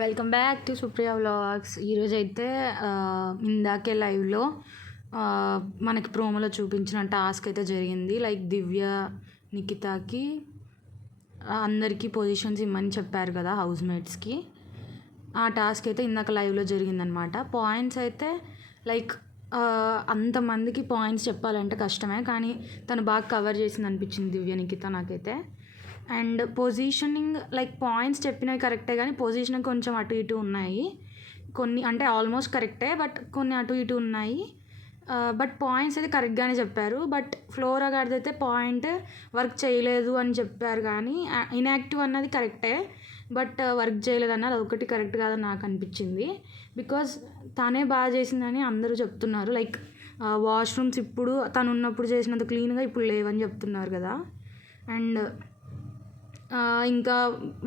Welcome back to Supriya vlogs ఈరోజు అయితే ఇందాకే లైవ్లో మనకి ప్రోమోలో చూపించిన టాస్క్ అయితే జరిగింది. లైక్ దివ్య నిఖితాకి అందరికీ పొజిషన్స్ ఇమ్మని చెప్పారు కదా హౌస్ మేట్స్కి ఆ టాస్క్ అయితే ఇందాక లైవ్లో జరిగిందనమాట. పాయింట్స్ అయితే లైక్ అంతమందికి పాయింట్స్ చెప్పాలంటే కష్టమే. కానీ తను బాగా కవర్ చేసింది అనిపించింది దివ్య నిఖిత నాకైతే. అండ్ పొజిషనింగ్ లైక్ పాయింట్స్ చెప్పినవి కరెక్టే కానీ పొజిషనింగ్ కొంచెం అటు ఇటు ఉన్నాయి. కొన్ని అంటే ఆల్మోస్ట్ కరెక్టే బట్ కొన్ని అటు ఇటు ఉన్నాయి. బట్ పాయింట్స్ అయితే కరెక్ట్గానే చెప్పారు. బట్ ఫ్లోరా గారిది అయితే పాయింట్ వర్క్ చేయలేదు అని చెప్పారు కానీ ఇన్యాక్టివ్ అన్నది కరెక్టే. బట్ వర్క్ చేయలేదు అన్నది ఒకటి కరెక్ట్ కాదని నాకు అనిపించింది. బికాజ్ తనే బాగా చేసిందని అందరూ చెప్తున్నారు. లైక్ వాష్రూమ్స్ ఇప్పుడు తను ఉన్నప్పుడు చేసినంత క్లీన్గా ఇప్పుడు లేవని చెప్తున్నారు కదా. అండ్ ఇంకా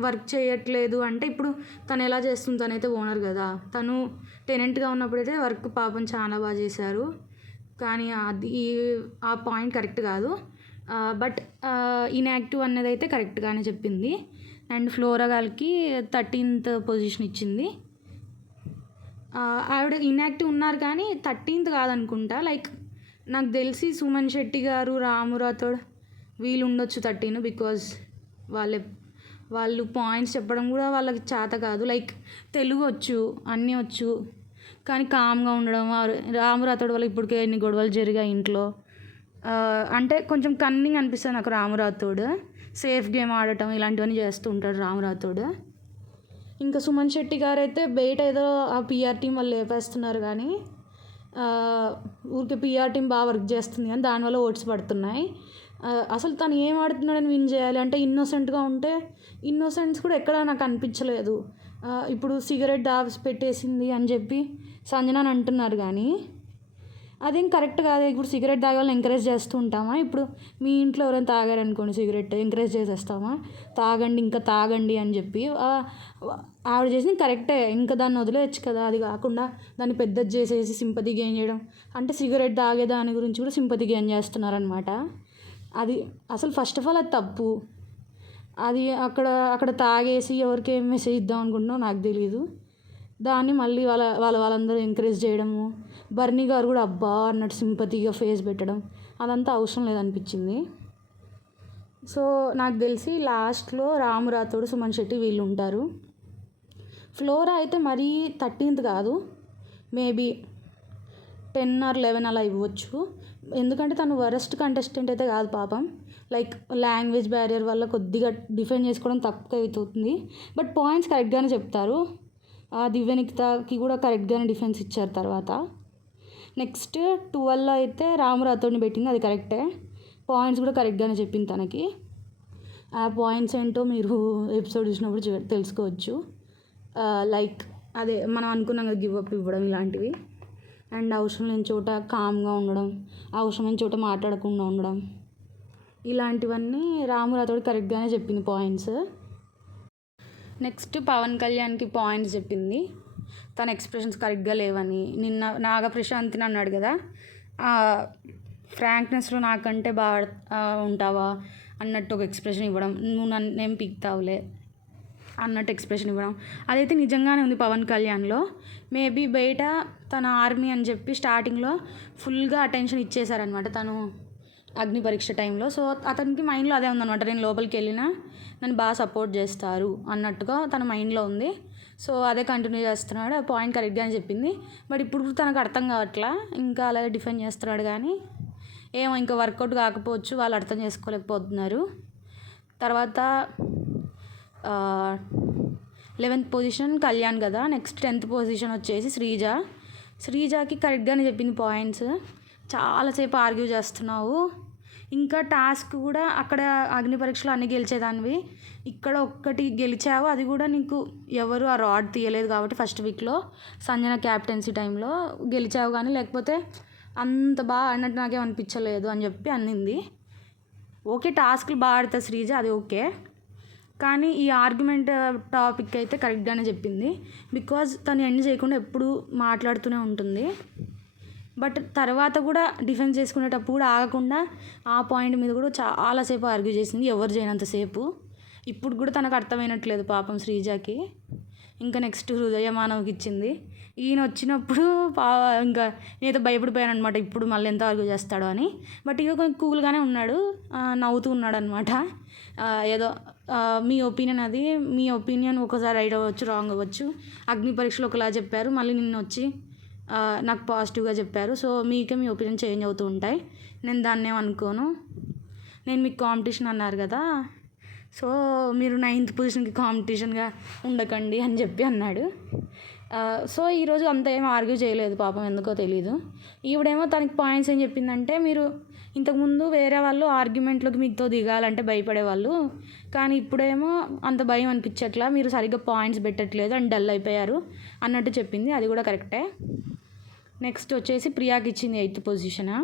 వర్క్ చేయట్లేదు అంటే ఇప్పుడు తను ఎలా చేస్తుంది? తనైతే ఓనర్ కదా. తను టెనెంట్గా ఉన్నప్పుడైతే వర్క్ పాపం చాలా బాగా చేశారు. కానీ అది ఆ పాయింట్ కరెక్ట్ కాదు. బట్ ఇన్యాక్టివ్ అన్నది అయితే కరెక్ట్గానే చెప్పింది. అండ్ ఫ్లోరా గారికి థర్టీన్త్ పొజిషన్ ఇచ్చింది. ఆవిడ ఇన్యాక్టివ్ ఉన్నారు కానీ థర్టీన్త్ కాదనుకుంటా. లైక్ నాకు తెలిసి సుమన్ శెట్టి గారు రాము రాథోడ్ వీళ్ళు ఉండొచ్చు థర్టీన్ బికాజ్ వాళ్ళ వాళ్ళు పాయింట్స్ చెప్పడం కూడా వాళ్ళకి చేత కాదు. లైక్ తెలుగు వచ్చు అన్నీ వచ్చు కానీ కామ్గా ఉండడం రాము రాథోడ్ వల్ల ఇప్పటికే ఎన్ని గొడవలు జరిగాయి ఇంట్లో. అంటే కొంచెం కన్నింగ్ అనిపిస్తుంది నాకు రామురాతోడు సేఫ్ గేమ్ ఆడటం ఇలాంటివన్నీ చేస్తూ ఉంటాడు రామురాతోడు ఇంకా సుమన్ శెట్టి గారు అయితే బయట ఏదో ఆ పిఆర్ టీం వాళ్ళు లేపేస్తున్నారు కానీ ఊరికే పిఆర్ టీం బాగా వర్క్ చేస్తుంది కానీ దానివల్ల ఓట్స్ పడుతున్నాయి. అసలు తను ఏం ఆడుతున్నాడని విన్ చేయాలి? అంటే ఇన్నోసెంట్గా ఉంటే ఇన్నోసెంట్స్ కూడా ఎక్కడ నాకు అనిపించలేదు. ఇప్పుడు సిగరెట్ డాబ్స్ పెట్టేసింది అని చెప్పి సంజన అని అంటున్నారు కానీ అదేం కరెక్ట్ కాదు. ఇప్పుడు సిగరెట్ తాగాలని ఎంకరేజ్ చేస్తూ ఉంటామా? ఇప్పుడు మీ ఇంట్లో ఎవరైనా తాగారనుకోండి సిగరెట్ ఎంకరేజ్ చేసేస్తామా? తాగండి ఇంకా తాగండి అని చెప్పి ఆవిడ చేసింది కరెక్టే ఇంకా దాన్ని వదిలేయచ్చు కదా. అది కాకుండా దాన్ని పెద్దది చేసేసి సింపతి గెయిన్ చేయడం. అంటే సిగరెట్ తాగే దాని గురించి కూడా సింపతి గెయిన్ చేస్తున్నారనమాట అది అసలు ఫస్ట్ ఆఫ్ ఆల్ అది తప్పు. అది అక్కడ అక్కడ తాగేసి ఎవరికి ఏం మెసేజ్ ఇద్దాం అనుకుంటున్నావు నాకు తెలియదు దాన్ని మళ్ళీ వాళ్ళ వాళ్ళ వాళ్ళందరూ ఎంకరేజ్ చేయడము. బర్నీ గారు కూడా అబ్బా అన్నట్టు సింపతిగా ఫేస్ పెట్టడం. అదంతా అవసరం లేదనిపించింది. సో నాకు తెలిసి లాస్ట్లో రామురాతోడు సుమన్ శెట్టి వీళ్ళు ఉంటారు. ఫ్లోరా అయితే మరీ థర్టీన్త్ కాదు. మేబీ టెన్ ఆర్ లెవెన్ అలా ఇవ్వచ్చు. ఎందుకంటే తను వరస్ట్ కంటెస్టెంట్ అయితే కాదు పాపం. లైక్ లాంగ్వేజ్ బ్యారియర్ వల్ల కొద్దిగా డిఫెండ్ చేసుకోవడం తక్కువ అవుతుంది బట్ పాయింట్స్ కరెక్ట్గానే చెప్తారు. ఆ దివ్యనిక్తకి కూడా కరెక్ట్గానే డిఫెన్స్ ఇచ్చారు తర్వాత. నెక్స్ట్ ట్వెల్వ్లో అయితే రాము పెట్టింది అది కరెక్టే పాయింట్స్ కూడా కరెక్ట్గానే చెప్పింది తనకి. ఆ పాయింట్స్ ఏంటో మీరు ఎపిసోడ్ చూసినప్పుడు తెలుసుకోవచ్చు. లైక్ అదే మనం అనుకున్నాం కదా గివ్ అప్ ఇవ్వడం ఇలాంటివి. అండ్ అవసరం లేని చోట కామ్గా ఉండడం అవసరం లేని చోట మాట్లాడకుండా ఉండడం. ఇలాంటివన్నీ రాము రాథోడ్ కరెక్ట్గానే చెప్పింది పాయింట్స్. నెక్స్ట్ పవన్ కళ్యాణ్కి పాయింట్స్ చెప్పింది. తన ఎక్స్ప్రెషన్స్ కరెక్ట్గా లేవని. నిన్న నాగ ప్రశాంతిని అన్నాడు కదా ఫ్రాంక్నెస్లో నాకంటే బాగా ఉంటావా అన్నట్టు ఒక ఎక్స్ప్రెషన్ ఇవ్వడం. నువ్వు నన్ను నేను పీక్తావులే. అన్నట్టు ఎక్స్ప్రెషన్ ఇవ్వడం. అదైతే నిజంగానే ఉంది పవన్ కళ్యాణ్లో. మేబీ బయట తన ఆర్మీ అని చెప్పి స్టార్టింగ్లో ఫుల్గా అటెన్షన్ ఇచ్చేసారనమాట తను అగ్ని పరీక్ష టైంలో సో అతనికి మైండ్లో అదే ఉందనమాట నేను లోపలికి వెళ్ళినా నన్ను బాగా సపోర్ట్ చేస్తారు అన్నట్టుగా తన మైండ్లో ఉంది. సో అదే కంటిన్యూ చేస్తున్నాడు. ఆ పాయింట్ కరెక్ట్గానే చెప్పింది. బట్ ఇప్పుడు తనకు అర్థం కావట్లా ఇంకా అలాగే డిఫెండ్ చేస్తున్నాడు కానీ ఏమో ఇంకా వర్కౌట్ కాకపోవచ్చు వాళ్ళు అర్థం చేసుకోలేకపోతున్నారు. తర్వాత లెవెన్త్ పొజిషన్ కళ్యాణ్ కదా. నెక్స్ట్ టెన్త్ పొజిషన్ వచ్చేసి శ్రీజ. శ్రీజకి కరెక్ట్గానే చెప్పింది పాయింట్స్ చాలాసేపు ఆర్గ్యూ చేస్తున్నావు. ఇంకా టాస్క్ కూడా అక్కడ అగ్ని పరీక్షలు అన్ని గెలిచేదానివి. ఇక్కడ ఒక్కటి గెలిచావు. అది కూడా నీకు ఎవరు ఆ రాడ్ తీయలేదు కాబట్టి ఫస్ట్ వీక్లో సంజన క్యాప్టెన్సీ టైంలో గెలిచావు కానీ లేకపోతే అంత బాగా అన్నట్టు నాకేం అనిపించలేదు అని చెప్పి అన్నింది. ఓకే టాస్క్లు బాగా ఆడుతుంది శ్రీజ. అది ఓకే కానీ ఈ ఆర్గ్యుమెంట్ టాపిక్ అయితే కరెక్ట్గానే చెప్పింది. బికాజ్ తను ఎండ్ చేయకుండా ఎప్పుడూ మాట్లాడుతూనే ఉంటుంది. బట్ తర్వాత కూడా డిఫెన్స్ చేసుకునేటప్పుడు కూడా ఆగకుండా ఆ పాయింట్ మీద కూడా చాలాసేపు ఆర్గ్యూ చేసింది. ఎవరు చేయనంతసేపు ఇప్పుడు కూడా తనకు అర్థమైనట్లేదు పాపం శ్రీజాకి. ఇంకా నెక్స్ట్ హృదయ మానవకి ఇచ్చింది. ఈయన వచ్చినప్పుడు పా ఇంకా నేనైతే భయపడిపోయాను అనమాట ఇప్పుడు మళ్ళీ ఎంత ఆర్గ్యూ చేస్తాడో అని. బట్ ఇక కొంచెం కూల్గానే ఉన్నాడు. నవ్వుతూ ఉన్నాడు అనమాట ఏదో మీ ఒపీనియన్ అది. మీ ఒపీనియన్ ఒకసారి రైట్ అవ్వచ్చు రాంగ్ అవ్వచ్చు. అగ్ని పరీక్షలు ఒకలా చెప్పారు మళ్ళీ నిన్న వచ్చి నాకు పాజిటివ్గా చెప్పారు. సో మీకే మీ ఒపీనియన్ చేంజ్ అవుతూ ఉంటాయి. నేను దాన్నే అనుకోను. నేను మీకు కాంపిటీషన్ అన్నారు కదా. సో మీరు నైన్త్ పొజిషన్కి కాంపిటీషన్గా ఉండకండి అని చెప్పి అన్నాడు. సో ఈరోజు అంత ఏం ఆర్గ్యూ చేయలేదు పాపం. ఎందుకో తెలీదు. ఈవిడేమో తనకి పాయింట్స్ ఏం చెప్పిందంటే మీరు ఇంతకుముందు వేరే వాళ్ళు ఆర్గ్యుమెంట్లోకి మీతో దిగాలంటే భయపడేవాళ్ళు. కానీ ఇప్పుడేమో అంత భయం అనిపించట్లా మీరు సరిగ్గా పాయింట్స్ పెట్టట్లేదు అండ్ డల్ అయిపోయారు అన్నట్టు చెప్పింది. అది కూడా కరెక్టే. నెక్స్ట్ వచ్చేసి ప్రియాకి ఇచ్చింది ఎయిత్ పొజిషన్?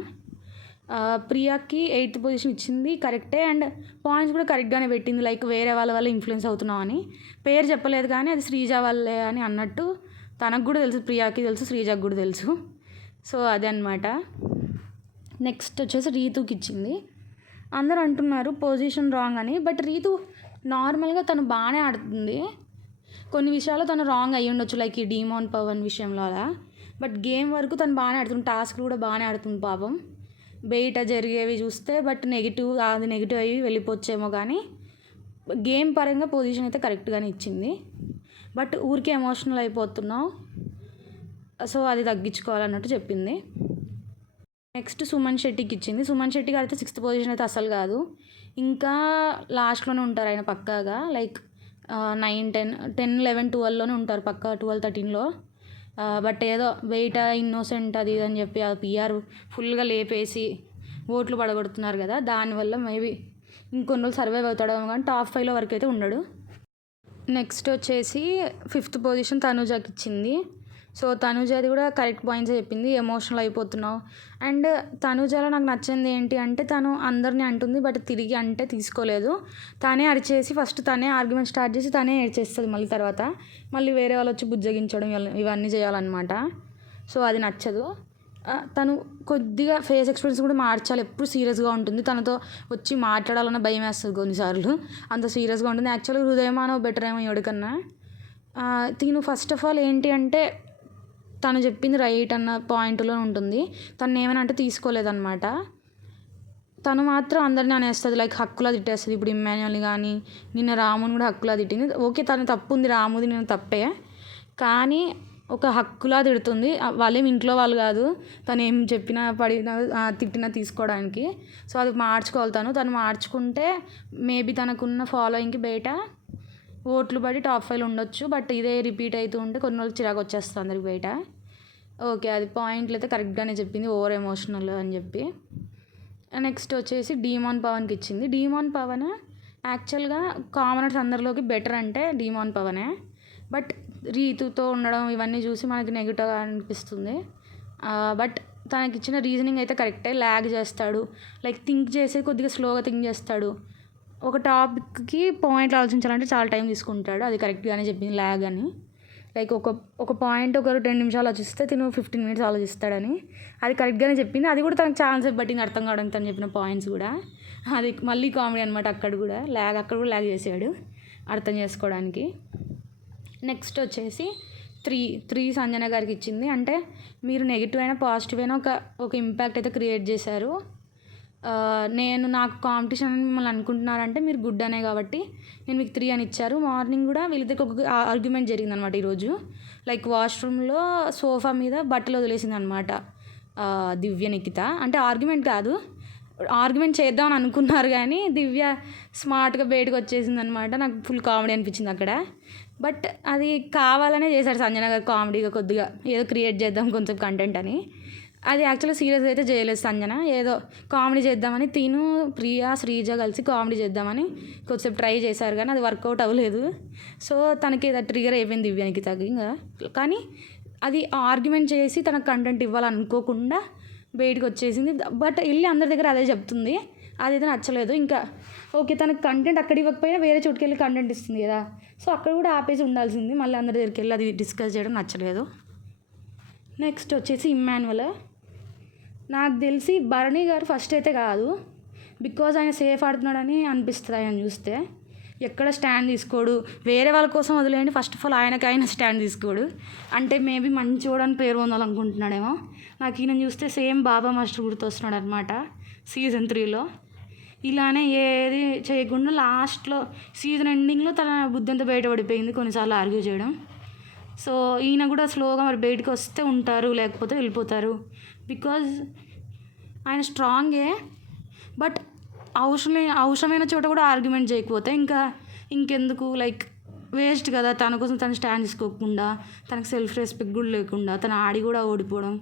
ప్రియాకి ఎయిత్ పొజిషన్ ఇచ్చింది కరెక్టే అండ్ పాయింట్స్ కూడా కరెక్ట్గానే పెట్టింది. లైక్ వేరే వాళ్ళ వల్ల ఇన్ఫ్లుయెన్స్ అవుతున్నాం అని. పేరు చెప్పలేదు కానీ అది శ్రీజ వల్లే అని అన్నట్టు తనకు కూడా తెలుసు ప్రియాకి తెలుసు శ్రీజకు కూడా తెలుసు. సో అదే అనమాట నెక్స్ట్ వచ్చేసి రీతుకి ఇచ్చింది. అందరూ అంటున్నారు పొజిషన్ రాంగ్ అని బట్ రీతు నార్మల్గా తను బాగానే ఆడుతుంది. కొన్ని విషయాల్లో తను రాంగ్ అయ్యి ఉండొచ్చు లైక్ ఈ డీమోన్ పవన్ విషయంలో అలా. బట్ గేమ్ వరకు తను బాగానే ఆడుతుంది టాస్క్లు కూడా బాగానే ఆడుతుంది పాపం. బయట జరిగేవి చూస్తే బట్ నెగిటివ్ అది నెగిటివ్ అయ్యి వెళ్ళిపోవచ్చేమో కానీ గేమ్ పరంగా పొజిషన్ అయితే కరెక్ట్గానే ఇచ్చింది. బట్ ఊరికే ఎమోషనల్ అయిపోతున్నావు సో అది తగ్గించుకోవాలన్నట్టు చెప్పింది. నెక్స్ట్ సుమన్ శెట్టికి ఇచ్చింది. సుమన్ శెట్టి గారు అయితే సిక్స్త్ పొజిషన్ అయితే అసలు కాదు. ఇంకా లాస్ట్లోనే ఉంటారు ఆయన పక్కాగా. Like nine ten ten eleven ట్వెల్వ్లోనే ఉంటారు పక్కా ట్వెల్వ్ థర్టీన్లో. బట్ ఏదో బయట ఇన్నోసెంట్ అది ఇది అని చెప్పి ఆ పిఆర్ ఫుల్గా లేపేసి ఓట్లు పడగొడుతున్నారు కదా. దానివల్ల మేబీ ఇంకొన్ని రోజులు సర్వైవ్ అవుతాడేమో కానీ టాప్ ఫైవ్లో వరకు అయితే ఉండడు. నెక్స్ట్ వచ్చేసి ఫిఫ్త్ పొజిషన్ తనుజాకి ఇచ్చింది. సో తనుజాది కూడా కరెక్ట్ పాయింట్స్ చెప్పింది ఎమోషనల్ అయిపోతున్నావు. అండ్ తనుజాలో నాకు నచ్చింది ఏంటి అంటే తను అందరినీ అంటుంది బట్ తిరిగి అంటే తీసుకోలేదు. తనే అరిచేసి ఫస్ట్ తనే ఆర్గ్యుమెంట్ స్టార్ట్ చేసి తనే ఏడ్చేస్తుంది మళ్ళీ తర్వాత. మళ్ళీ వేరే వాళ్ళు వచ్చి బుజ్జగించడం ఇవన్నీ- ఇవన్నీ చేయాలన్నమాట. సో అది నచ్చదు. తను కొద్దిగా ఫేస్ ఎక్స్ప్రెషన్స్ కూడా మార్చాలి. ఎప్పుడు సీరియస్గా ఉంటుంది. తనతో వచ్చి మాట్లాడాలన్న భయం వేస్తుంది కొన్నిసార్లు. అంత సీరియస్గా ఉంటుంది. యాక్చువల్గా హృదయమానో బెటర్ ఏమో ఎవడికన్నా. తిను. ఫస్ట్ ఆఫ్ ఆల్ ఏంటి అంటే తను చెప్పింది రైట్ అన్న పాయింట్లో ఉంటుంది. తను ఏమైనా అంటే తీసుకోలేదన్నమాట. తను మాత్రం అందరినీ అనేస్తుంది లైక్ హక్కులా తిట్టేస్తుంది. ఇప్పుడు ఇమ్మాన్యువల్ని కానీ నిన్న రాముని కూడా హక్కులా తిట్టింది. ఓకే తను తప్పు ఉంది రాముది నేను తప్పే. కానీ ఒక హక్కులా తిడుతుంది. వాళ్ళేం ఇంట్లో వాళ్ళు కాదు. తను ఏం చెప్పినా పడినా తిట్టినా తీసుకోవడానికి. సో అది మార్చుకోవాలి తను. తను మార్చుకుంటే మేబీ తనకున్న ఫాలోయింగ్కి బయట ఓట్లు పడి టాప్ ఫైవ్ ఉండొచ్చు. బట్ ఇదే రిపీట్ అవుతూ ఉంటే కొన్ని రోజులు చిరాకు వచ్చేస్తుంది అందరికి బయట. ఓకే అది పాయింట్లు అయితే కరెక్ట్గానే చెప్పింది ఓవర్ ఎమోషనల్ అని చెప్పి. నెక్స్ట్ వచ్చేసి డీమాన్ పవన్కి ఇచ్చింది. డీమాన్ పవన్ యాక్చువల్గా కామనర్స్ అందరిలోకి బెటర్ అంటే డీమాన్ పవనే. బట్ రీతుతో ఉండడం ఇవన్నీ చూసి మనకి నెగిటివ్గా అనిపిస్తుంది. బట్ తనకి ఇచ్చిన రీజనింగ్ అయితే కరెక్టే ల్యాగ్ చేస్తాడు. లైక్ థింక్ చేసే కొద్దిగా స్లోగా థింక్ చేస్తాడు. ఒక టాపిక్కి పాయింట్లు ఆలోచించాలంటే చాలా టైం తీసుకుంటాడు అది కరెక్ట్గానే చెప్పింది ల్యాగ్ అని. లైక్ ఒక ఒక పాయింట్ ఒకరు టెన్ నిమిషాలు ఆలోచిస్తే తిను ఫిఫ్టీన్ మినిట్స్ ఆలోచిస్తాడని. అది కరెక్ట్గానే చెప్పింది. అది కూడా తనకు ఛాన్స్ బట్టింగ్ అర్థం కావడం తను చెప్పిన పాయింట్స్ కూడా. అది మళ్ళీ కామెడీ అనమాట అక్కడ కూడా. ల్యాగ్ అక్కడ కూడా ల్యాగ్ చేసాడు అర్థం చేసుకోవడానికి. నెక్స్ట్ వచ్చేసి త్రీ త్రీ సంజన గారికి ఇచ్చింది. అంటే మీరు నెగిటివ్ అయినా పాజిటివ్ అయినా ఒక ఒక ఇంపాక్ట్ అయితే క్రియేట్ చేశారు. నేను నాకు కాంపిటీషన్ అని మిమ్మల్ని అనుకుంటున్నారంటే మీరు గుడ్ అనే కాబట్టి నేను మీకు త్రీ అని ఇచ్చారు. మార్నింగ్ కూడా వీళ్ళిద్దరికి ఒక ఆర్గ్యుమెంట్ జరిగిందనమాట ఈరోజు. లైక్ వాష్రూమ్లో సోఫా మీద బట్టలు వదిలేసింది అనమాట దివ్య నిఖిత. అంటే ఆర్గ్యుమెంట్ కాదు. ఆర్గ్యుమెంట్ చేద్దామని అనుకున్నారు కానీ దివ్య స్మార్ట్గా బయటకు వచ్చేసింది అనమాట నాకు ఫుల్ కామెడీ అనిపించింది అక్కడ. బట్ అది కావాలనే చేశారు సంజనగర్ గారు కామెడీగా కొద్దిగా. ఏదో క్రియేట్ చేద్దాం కొంచెం కంటెంట్ అని. అది యాక్చువల్గా సీరియస్ అయితే చేయలేదు సంజన. ఏదో కామెడీ చేద్దామని తిను ప్రియా శ్రీజ కలిసి కామెడీ చేద్దామని కొద్దిసేపు ట్రై చేశారు కానీ అది వర్కౌట్ అవ్వలేదు. సో తనకి ట్రిగర్ అయిపోయింది దివ్యానికి తగ్గింగా కానీ అది ఆర్గ్యుమెంట్ చేసి తనకు కంటెంట్ ఇవ్వాలనుకోకుండా బయటకు వచ్చేసింది. బట్ వెళ్ళి అందరి దగ్గర అదే చెప్తుంది. అదైతే నచ్చలేదు. ఇంకా ఓకే తనకు కంటెంట్ అక్కడ ఇవ్వకపోయినా వేరే చోటుకి వెళ్ళి కంటెంట్ ఇస్తుంది కదా. సో అక్కడ కూడా ఆపేసి ఉండాల్సింది. మళ్ళీ అందరి దగ్గరికి వెళ్ళి అది డిస్కస్ చేయడం నచ్చలేదు. నెక్స్ట్ వచ్చేసి ఇమ్మాన్యువల్ నాకు తెలిసి భరణి గారు ఫస్ట్ అయితే కాదు. బికాజ్ ఆయన సేఫ్ ఆడుతున్నాడని అనిపిస్తుంది ఆయన చూస్తే. ఎక్కడ స్టాండ్ తీసుకోడు. వేరే వాళ్ళ కోసం వదిలేయండి. ఫస్ట్ ఆఫ్ ఆల్ ఆయనకి ఆయన స్టాండ్ తీసుకోడు. అంటే మేబీ మంచి అని పేరు పొందాలనుకుంటున్నాడేమో. నాకు ఈయన చూస్తే సేమ్ బాబా మాస్టర్ గుర్తొస్తున్నాడు అనమాట సీజన్ త్రీలో ఇలానే ఏది చేయకుండా లాస్ట్లో సీజన్ ఎండింగ్లో తన బుద్ధంతా బయటపడిపోయింది కొన్నిసార్లు ఆర్గ్యూ చేయడం. సో ఈయన కూడా స్లోగా మరి బయటకు వస్తే ఉంటారు లేకపోతే వెళ్ళిపోతారు. బికాజ్ ఆయన స్ట్రాంగే బట్ అవసరమే అవసరమైన చోట కూడా ఆర్గ్యుమెంట్ చేయకపోతే ఇంకా ఇంకెందుకు? లైక్ వేస్ట్ కదా తన కోసం తను స్టాండ్ తీసుకోకుండా తనకు సెల్ఫ్ రెస్పెక్ట్ కూడా లేకుండా తన ఆడి కూడా ఓడిపోవడం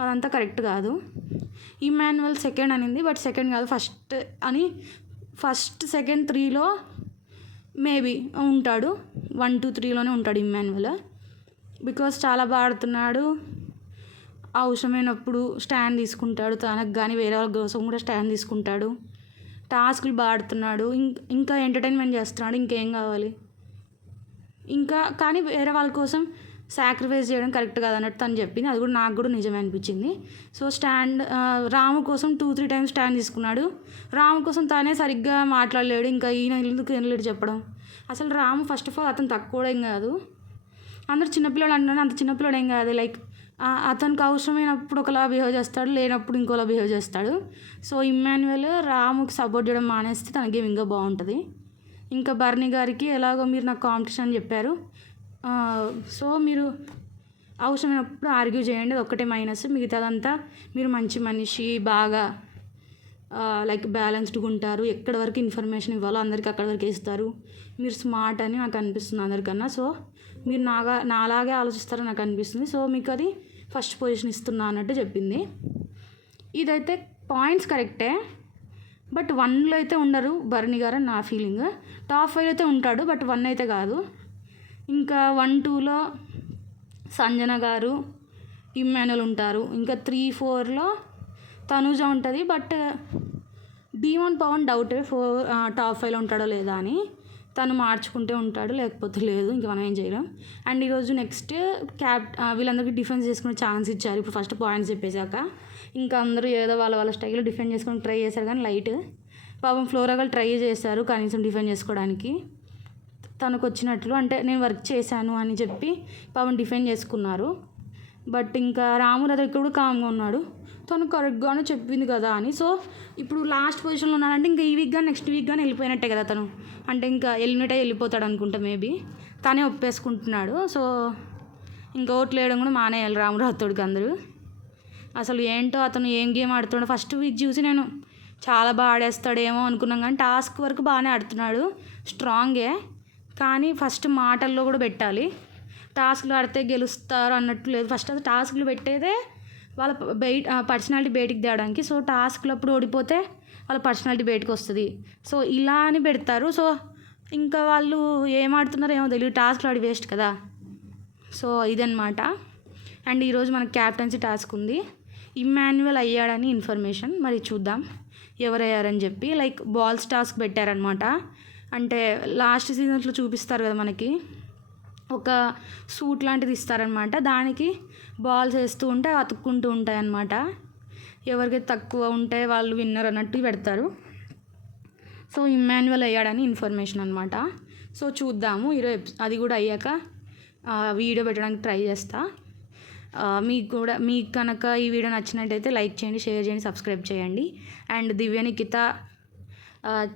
అదంతా కరెక్ట్ కాదు. ఈ మాన్యువల్ సెకండ్ అనింది బట్ సెకండ్ కాదు ఫస్ట్ అని ఫస్ట్ సెకండ్ త్రీలో మేబీ ఉంటాడు. వన్ టూ త్రీలోనే ఉంటాడు ఇమ్మాన్యువల్ బికాస్ చాలా బాగా ఆడుతున్నాడు. అవసరమైనప్పుడు స్టాండ్ తీసుకుంటాడు. తనకు కానీ వేరే వాళ్ళ కోసం కూడా స్టాండ్ తీసుకుంటాడు. టాస్క్లు బాడుతున్నాడు. ఇంకా ఎంటర్టైన్మెంట్ చేస్తున్నాడు. ఇంకేం కావాలి? ఇంకా కానీ వేరే వాళ్ళ కోసం సాక్రిఫైస్ చేయడం కరెక్ట్ కాదన్నట్టు తను చెప్పింది. అది కూడా నాకు కూడా నిజమే అనిపించింది. సో స్టాండ్ రాము కోసం టూ త్రీ టైమ్స్ స్టాండ్ తీసుకున్నాడు. రాము కోసం తానే సరిగ్గా మాట్లాడలేడు. ఇంకా ఈయన ఎందుకు వెళ్ళలేడు చెప్పడం? అసలు రాము ఫస్ట్ ఆఫ్ ఆల్ అతను తక్కువ ఏం కాదు. అందరు చిన్నపిల్లడు అంటున్నాను. అంత చిన్నపిల్లడు ఏం కాదు. లైక్ అతనికి అవసరమైనప్పుడు ఒకలా బిహేవ్ చేస్తాడు లేనప్పుడు ఇంకోలా బిహేవ్ చేస్తాడు. సో ఇమ్మాన్యువల్ రాముకి సపోర్ట్ చేయడం మానేస్తే తన గేమ్ ఇంకా బాగుంటుంది. ఇంకా బర్నీ గారికి ఎలాగో మీరు నాకు కాంపిటీషన్ అని చెప్పారు. సో మీరు అవసరమైనప్పుడు ఆర్గ్యూ చేయండి అది ఒక్కటే మైనస్. మిగతాదంతా మీరు మంచి మనిషి బాగా లైక్ బ్యాలెన్స్డ్గా ఉంటారు. ఎక్కడి వరకు ఇన్ఫర్మేషన్ ఇవ్వాలో అందరికీ అక్కడి వరకు ఇస్తారు. మీరు స్మార్ట్ అని నాకు అనిపిస్తుంది అందరికన్నా. సో మీరు నాగా నాలాగే ఆలోచిస్తారని నాకు అనిపిస్తుంది. సో మీకు అది ఫస్ట్ పొజిషన్ ఇస్తున్నా అన్నట్టు చెప్పింది. ఇదైతే పాయింట్స్ కరెక్టే బట్ వన్లో అయితే ఉండరు భరణి గారు అని నా ఫీలింగ్ టాప్ ఫైవ్ అయితే ఉంటాడు బట్ వన్ అయితే కాదు. ఇంకా వన్ టూలో సంజన గారు ఇమ్మానుయల్ ఉంటారు. ఇంకా త్రీ ఫోర్లో తనుజ ఉంటుంది బట్ డీమోన్ పవన్ డౌటే ఫోర్ టాప్ ఫైవ్లో ఉంటాడో లేదా అని. తను మార్చుకుంటే ఉంటాడు లేకపోతే లేదు ఇంక మనం ఏం చేయలేం. అండ్ ఈరోజు నెక్స్ట్ క్యాప్ వీళ్ళందరికీ డిఫెన్స్ చేసుకునే ఛాన్స్ ఇచ్చారు. ఇప్పుడు ఫస్ట్ పాయింట్స్ చెప్పేశాక ఇంకా అందరూ ఏదో వాళ్ళ వాళ్ళ స్టైల్లో డిఫెండ్ చేసుకొని ట్రై చేశారు కానీ లైట్. పాపం ఫ్లోరాగల్ ట్రై చేశారు కనీసం డిఫెండ్ చేసుకోవడానికి. తనకు వచ్చినట్లు అంటే నేను వర్క్ చేశాను అని చెప్పి పాపం డిఫెండ్ చేసుకున్నారు. బట్ ఇంకా రాము రథ కూడా కామ్గా ఉన్నాడు. తను కరెక్ట్గానే చెప్పింది కదా అని. సో ఇప్పుడు లాస్ట్ పొజిషన్లో ఉన్నాడంటే ఇంకా ఈ వీక్ కానీ నెక్స్ట్ వీక్ కానీ వెళ్ళిపోయినట్టే కదా తను. అంటే ఇంకా వెళ్ళినట్టే వెళ్ళిపోతాడు అనుకుంటా మేబీ. తనే ఒప్పేసుకుంటున్నాడు. సో ఇంకా ఓట్లు వేయడం కూడా మానేయాలి రాము అందరూ. అసలు ఏంటో అతను ఏం గేమ్ ఆడుతున్నాడు ఫస్ట్ వీక్ చూసి నేను చాలా బాగా ఆడేస్తాడేమో అనుకున్నాం కానీ టాస్క్ వరకు బాగానే ఆడుతున్నాడు. స్ట్రాంగే. కానీ ఫస్ట్ మాటల్లో కూడా పెట్టాలి. టాస్క్లు ఆడితే గెలుస్తారు అన్నట్టు లేదు. ఫస్ట్ అది టాస్క్లు పెట్టేదే వాళ్ళ బయట పర్సనాలిటీ బయటికి తేవడానికి సో టాస్క్లు అప్పుడు ఓడిపోతే వాళ్ళ పర్సనాలిటీ బయటకు వస్తుంది సో ఇలా అని పెడతారు. సో ఇంకా వాళ్ళు ఏం ఆడుతున్నారో ఏమో తెలియదు టాస్క్లు ఆడి వేస్ట్ కదా. సో ఇదనమాట అండ్ ఈరోజు మనకు క్యాప్టెన్సీ టాస్క్ ఉంది. ఇమ్మాన్యువల్ అయ్యాడని ఇన్ఫర్మేషన్. మరి చూద్దాం ఎవరయ్యారని చెప్పి. లైక్ బాల్స్ టాస్క్ పెట్టారనమాట అంటే లాస్ట్ సీజన్స్లో చూపిస్తారు కదా మనకి. ఒక సూట్ లాంటిది ఇస్తారనమాట. దానికి బాల్స్ వేస్తూ ఉంటే అతుక్కుంటూ ఉంటాయి అన్నమాట ఎవరికైతే తక్కువ ఉంటే వాళ్ళు విన్నర్ అన్నట్టు పెడతారు. సో ఇమ్మాన్యువల్ అయ్యాడని ఇన్ఫర్మేషన్ అనమాట సో చూద్దాము. ఈరోజు అది కూడా అయ్యాక వీడియో పెట్టడానికి ట్రై చేస్తా. మీకు కూడా మీకు కనుక ఈ వీడియో నచ్చినట్టయితే లైక్ చేయండి షేర్ చేయండి సబ్స్క్రైబ్ చేయండి. అండ్ దివ్య నిఖిత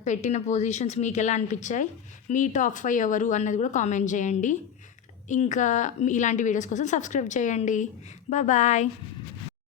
పెట్టిన పొజిషన్స్ మీకు ఎలా అనిపించాయి? మీ టాప్ ఫైవ్ ఎవరు అన్నది కూడా కామెంట్ చేయండి. ఇంకా ఇలాంటి వీడియోస్ కోసం సబ్స్క్రైబ్ చేయండి. బాయ్.